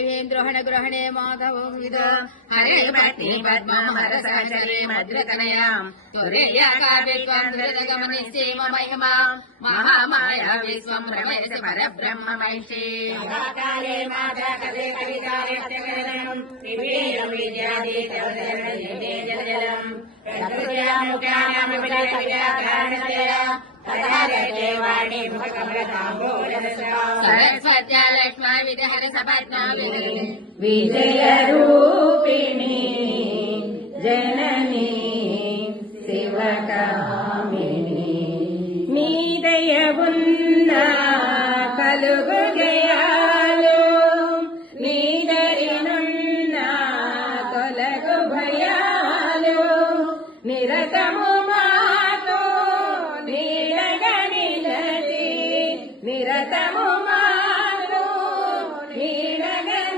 ग्रहण ग्रहणे माधवो विद हरे भट्टि पद्महर सहचरे मद्रतनयाम् तुरीयाकाव्यत्वम् द्रुतगमनिश्चेम महिमा महामाया विश्वम् रमेश परब्रह्म महिषी काले माता कवे कवितारण्यम् विवेकम् विद्यादीतवदरणम् प्रकृत्यामुख्यानाम् विवेकव्याकरणतया सरस्वत्या लक्ष्मा विदहर सपत्ना विजयरूपिणी जननी शिवकामिनी नी दयवुन्ना कलुगु